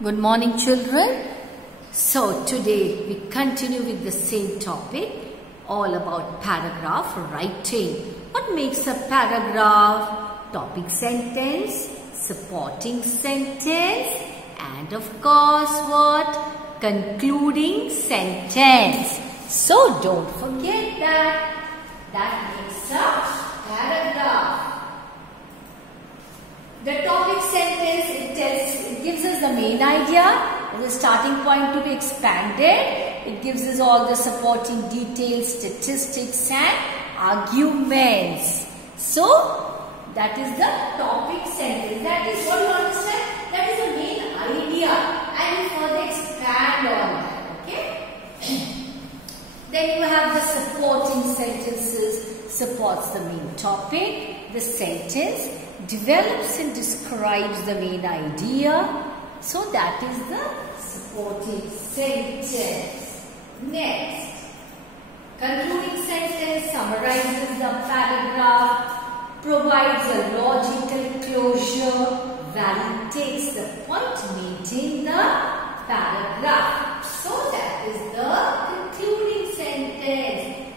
Good morning, children. So today we continue with the same topic, all about paragraph writing. What makes a paragraph? Topic sentence, supporting sentence, and of course what? Concluding sentence. So don't forget that. That makes a paragraph. The topic sentence, it gives us the main idea, the starting point to be expanded. It gives us all the supporting details, statistics and arguments. So, that is the topic sentence. That is what you understand. That is the main idea and you further expand on that. Okay? Then you have the supporting sentences, supports the main topic. The sentence develops and describes the main idea. So that is the supporting sentence. Next, concluding sentence summarizes the paragraph, provides a logical closure, validates the point made in the paragraph. So that is the concluding sentence.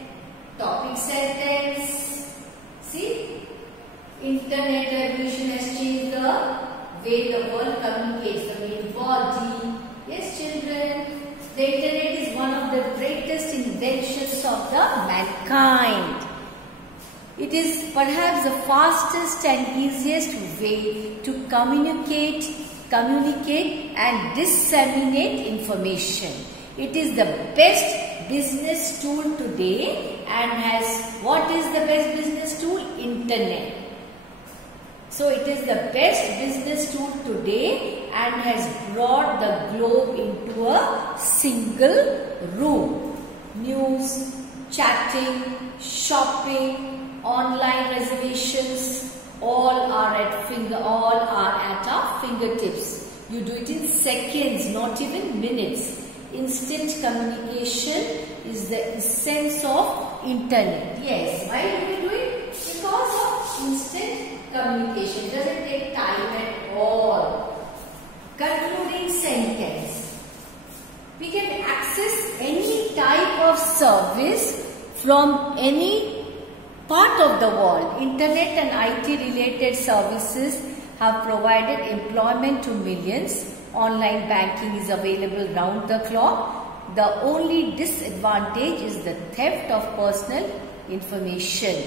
Topic sentence. See? Internet revolution has changed the way the world communicates, the main body. Yes, children, the internet is one of the greatest inventions of the mankind. It is perhaps the fastest and easiest way to communicate and disseminate information. It is the best business tool today and what is the best business tool? Internet. So it is the best business tool today and has brought the globe into a single room. News, chatting, shopping, online reservations, all are at our fingertips. You do it in seconds, not even minutes. Instant communication is the essence of internet. Yes, why do we do it? Because of instant communication. It doesn't take time at all. Concluding sentence. We can access any type of service from any part of the world. Internet and IT related services have provided employment to millions. Online banking is available round the clock. The only disadvantage is the theft of personal information.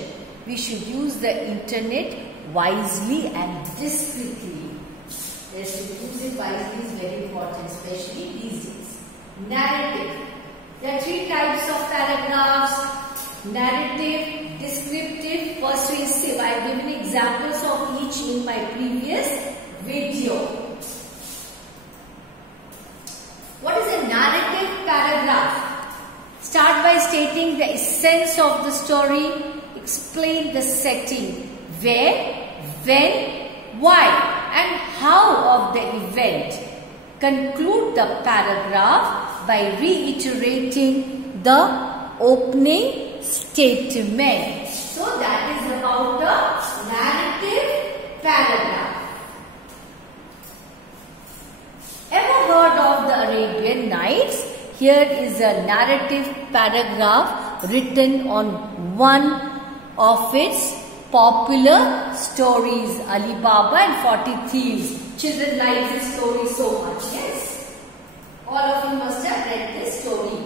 We should use the internet wisely and discreetly. Yes, to use it wisely is very important, especially these days. Narrative. There are three types of paragraphs: narrative, descriptive, persuasive. I have given examples of each in my previous video. What is a narrative paragraph? Start by stating the essence of the story, explain the setting, where, when, why and how of the event. Conclude the paragraph by reiterating the opening statement. So that is about the narrative paragraph. Ever heard of the Arabian Nights? Here is a narrative paragraph written on one of its popular stories, Ali Baba and 40 Thieves. Children like this story so much, yes? All of you must have read this story.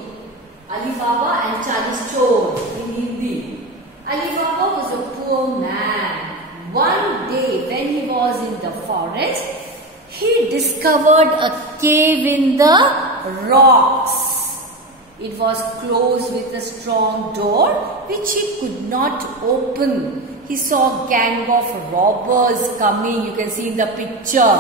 Ali Baba and 40 Chor in Hindi. Ali Baba was a poor man. One day when he was in the forest, he discovered a cave in the rocks. It was closed with a strong door which he could not open. He saw a gang of robbers coming. You can see in the picture.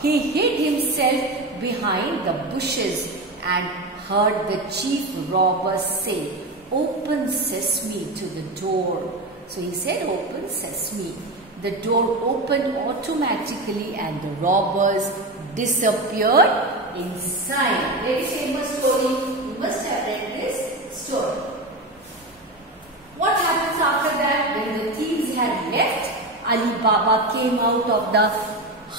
He hid himself behind the bushes and heard the chief robber say, "Open sesame" to the door. So he said, "Open sesame." The door opened automatically and the robbers disappeared inside. Very famous story. You must have read this story. What happens after that? When the thieves had left, Ali Baba came out of the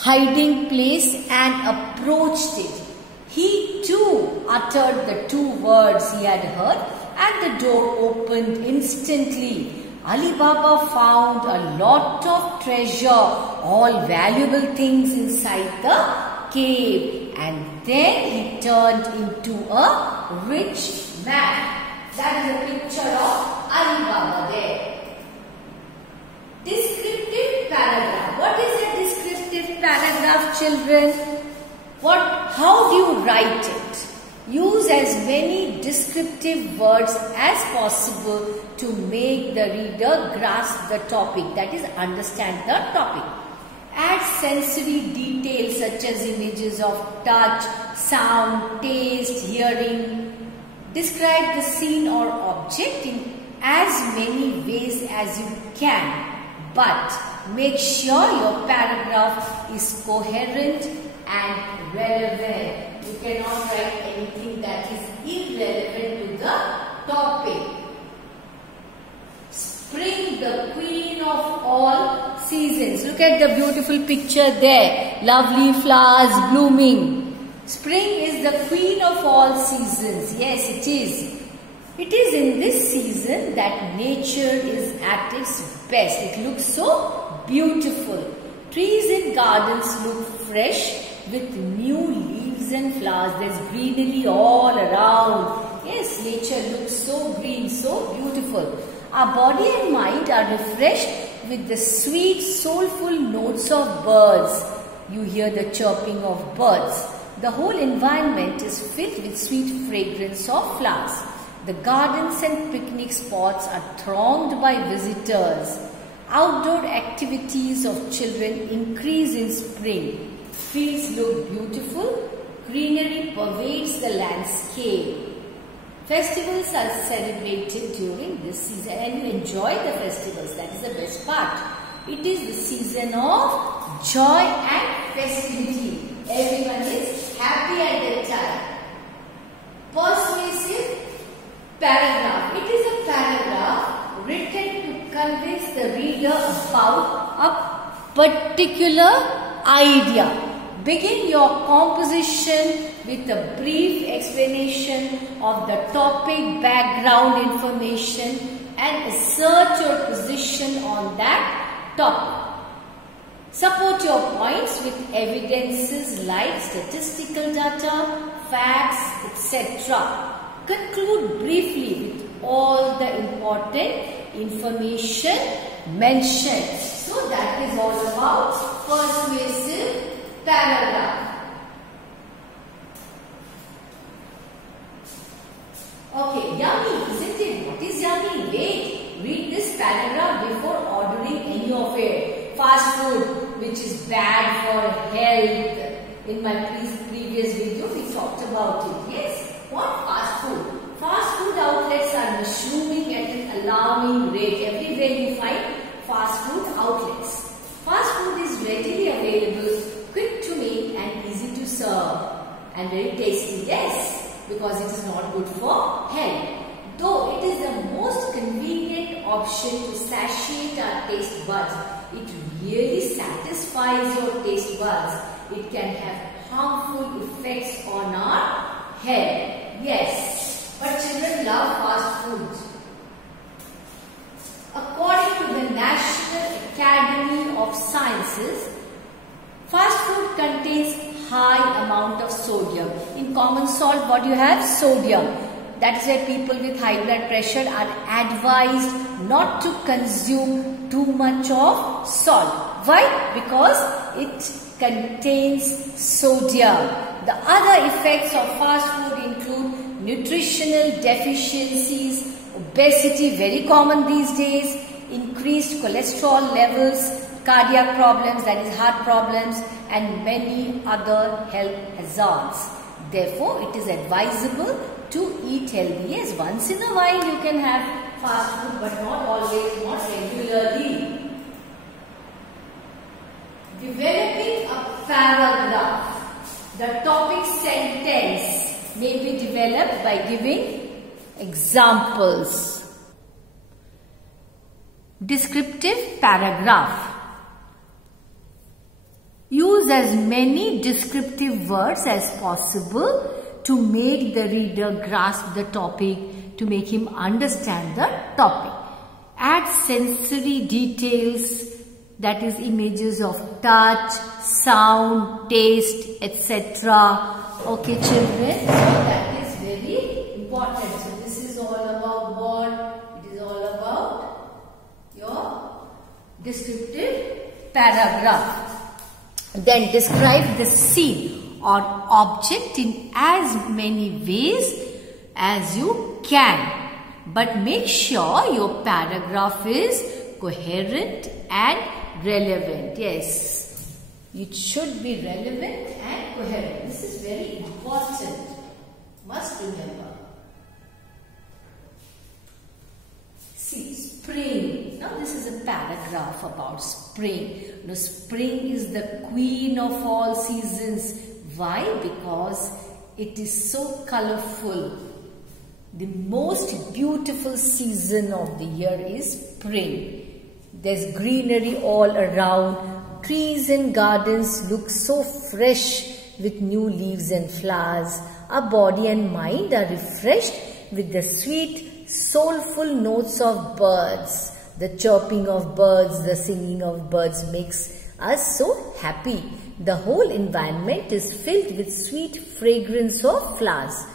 hiding place and approached it. He too uttered the 2 words he had heard, and the door opened instantly. Ali Baba found a lot of treasure, all valuable things inside the cave, and then he turned into a rich man. That is a picture of Ali Baba there. Descriptive paragraph. What is a descriptive paragraph, children? How do you write it? Use as many descriptive words as possible to make the reader grasp the topic, that is, understand the topic. Add sensory details such as images of touch, sound, taste, hearing. Describe the scene or object in as many ways as you can, but make sure your paragraph is coherent and relevant. You cannot write anything that is irrelevant to the topic. Spring, the queen of all seasons. Look at the beautiful picture there. Lovely flowers blooming. Spring is the queen of all seasons. Yes, it is. It is in this season that nature is at its best. It looks so beautiful. Trees in gardens look fresh with new leaves and flowers. There's greenery all around. Yes, nature looks so green, so beautiful. Our body and mind are refreshed with the sweet, soulful notes of birds. You hear the chirping of birds. The whole environment is filled with sweet fragrance of flowers. The gardens and picnic spots are thronged by visitors. Outdoor activities of children increase in spring. Fields look beautiful. Greenery pervades the landscape. Festivals are celebrated during this season, and you enjoy the festivals. That is the best part. It is the season of joy and festivity. Everyone is happy at that time. Persuasive paragraph. It is a paragraph written to convince the reader about a particular idea. Begin your composition with a brief explanation of the topic, background information, and assert your position on that topic. Support your points with evidences like statistical data, facts, etc. Conclude briefly with all the important information mentioned. So that is all about persuasive paragraph. Okay, yummy, isn't it? What is yummy? Wait, read this paragraph before ordering any of it. Fast food, which is bad for health. In my previous video, we talked about it. Yes, what fast food? Fast food outlets are mushrooming at an alarming rate. Everywhere you find fast food outlets. Fast food is readily available, quick to make and easy to serve, and very tasty. Yes, because it is not good for health. Though it is the most convenient option to satiate our taste buds, it really satisfies your taste buds. It can have harmful effects on our health. Yes, but children love fast food. According to the National Academy of Sciences, fast food contains high amount of sodium. In common salt, what do you have? Sodium. That is why people with high blood pressure are advised not to consume too much of salt. Why? Because it contains sodium. The other effects of fast food include nutritional deficiencies, obesity, very common these days, increased cholesterol levels, cardiac problems, that is heart problems, and many other health hazards. Therefore, it is advisable to eat healthy. Yes, once in a while you can have fast food, but not always, not regularly. Developing a paragraph. The topic sentence may be developed by giving examples. Descriptive paragraph. Use as many descriptive words as possible to make the reader grasp the topic, to make him understand the topic. Add sensory details, that is images of touch, sound, taste, etc. Okay, children, so that is very important. So this is all about what? It is all about your descriptive paragraph. Then describe the scene or object in as many ways as you can. But make sure your paragraph is coherent and relevant. Yes, it should be relevant and coherent. This is very important. Must remember. See, spring. Now this is a paragraph about spring. Now spring is the queen of all seasons. Why? Because it is so colorful. The most beautiful season of the year is spring. There's greenery all around. Trees and gardens look so fresh with new leaves and flowers. Our body and mind are refreshed with the sweet, soulful notes of birds. The chirping of birds, the singing of birds makes us so happy. The whole environment is filled with sweet fragrance of flowers.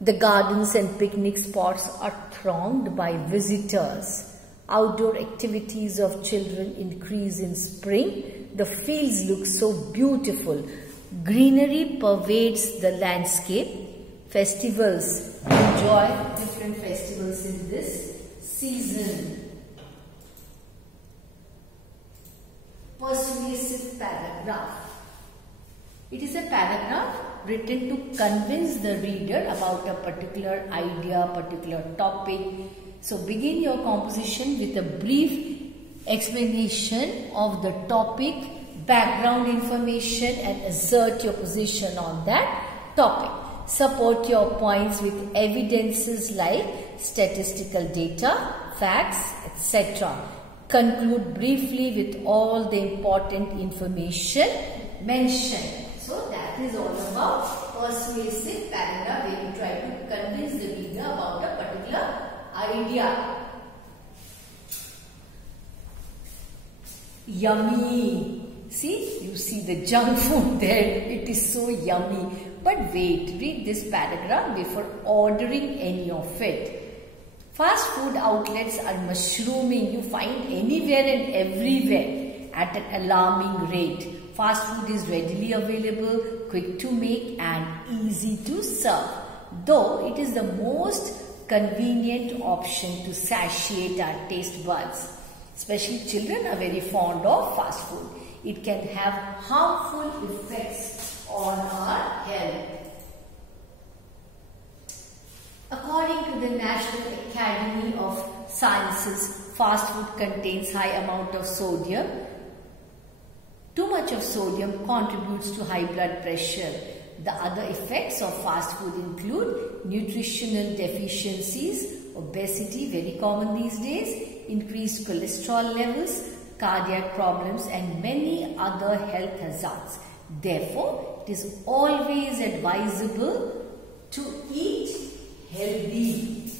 The gardens and picnic spots are thronged by visitors. Outdoor activities of children increase in spring. The fields look so beautiful. Greenery pervades the landscape. Festivals. Enjoy different festivals in this season. Persuasive paragraph. It is a paragraph written to convince the reader about a particular idea, particular topic. So begin your composition with a brief explanation of the topic, background information, and assert your position on that topic. Support your points with evidences like statistical data, facts, etc. Conclude briefly with all the important information mentioned. So that is all about persuasive paragraph, where you try to convince the reader about a particular idea. Yummy. See, you see the junk food there. It is so yummy. But wait, read this paragraph before ordering any of it. Fast food outlets are mushrooming. You find anywhere and everywhere at an alarming rate. Fast food is readily available, quick to make and easy to serve. Though it is the most convenient option to satiate our taste buds. Especially children are very fond of fast food. It can have harmful effects on our health. According to the National Academy of Sciences, fast food contains high amount of sodium. Too much of sodium contributes to high blood pressure. The other effects of fast food include nutritional deficiencies, obesity, very common these days, increased cholesterol levels, cardiac problems, and many other health hazards. Therefore, it is always advisable to eat healthy.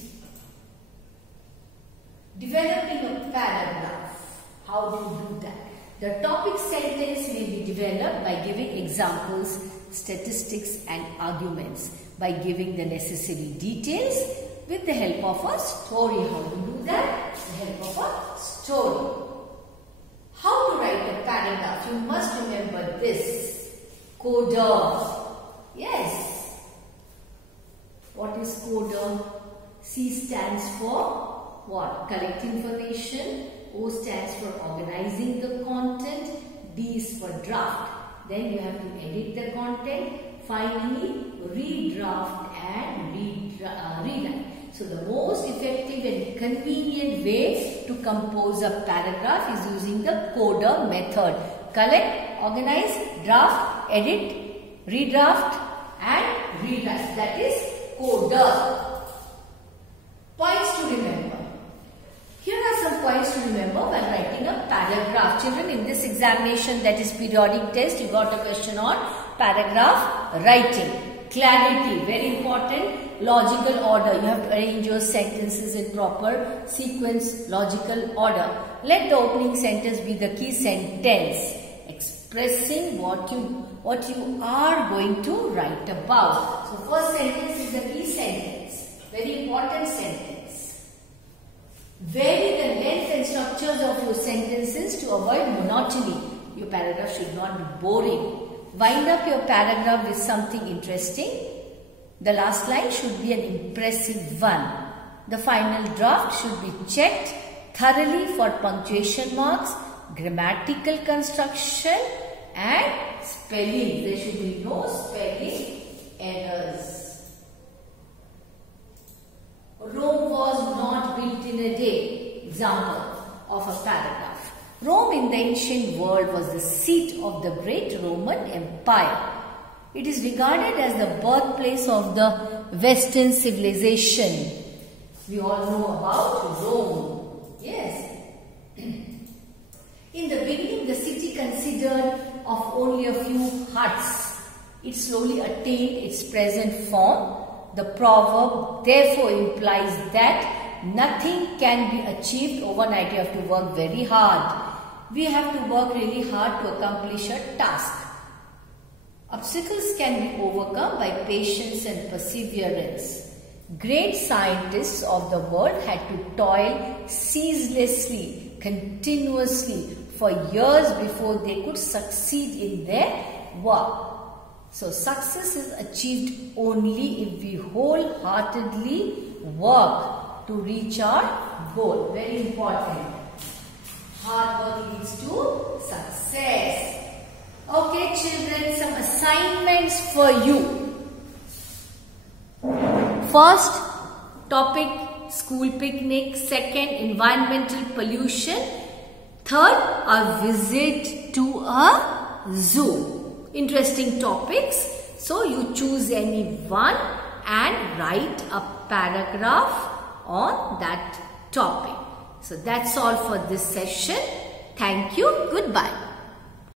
Developing a paragraph. How do you do that? The topic sentence may be developed by giving examples, statistics and arguments, by giving the necessary details with the help of a story. How to do that? With the help of a story. How to write a paragraph? You must remember this. Coda. Yes. What is coda? C stands for what? Collect information. O stands for organizing the content. D is for draft. Then you have to edit the content. Finally, redraft and rewrite. So the most effective and convenient way to compose a paragraph is using the coda method. Collect, organize, draft, edit, redraft and rewrite. That is coda. Points to remember. Here are some points to remember while writing a paragraph. Children, in this examination, that is periodic test, you got a question on paragraph writing. Clarity, very important. Logical order, you have to arrange your sentences in proper sequence, logical order. Let the opening sentence be the key sentence, expressing what you are going to write about. So first sentence is the key sentence, very important sentence. Vary the length and structures of your sentences to avoid monotony. Your paragraph should not be boring. Wind up your paragraph with something interesting. The last line should be an impressive one. The final draft should be checked thoroughly for punctuation marks, grammatical construction and spelling. There should be no spelling errors. Rome was not built in a day. Example of a paragraph. Rome in the ancient world was the seat of the great Roman Empire. It is regarded as the birthplace of the Western civilization. We all know about Rome. Yes. In the beginning, the city consisted of only a few huts. It slowly attained its present form. The proverb therefore implies that nothing can be achieved overnight. You have to work very hard. We have to work really hard to accomplish a task. Obstacles can be overcome by patience and perseverance. Great scientists of the world had to toil ceaselessly, continuously for years before they could succeed in their work. So success is achieved only if we wholeheartedly work to reach our goal. Very important. Hard work leads to success. Okay children, some assignments for you. First topic, school picnic. Second, environmental pollution. Third, a visit to a zoo. Interesting topics. So you choose any one and write a paragraph on that topic. So that's all for this session. Thank you. Goodbye.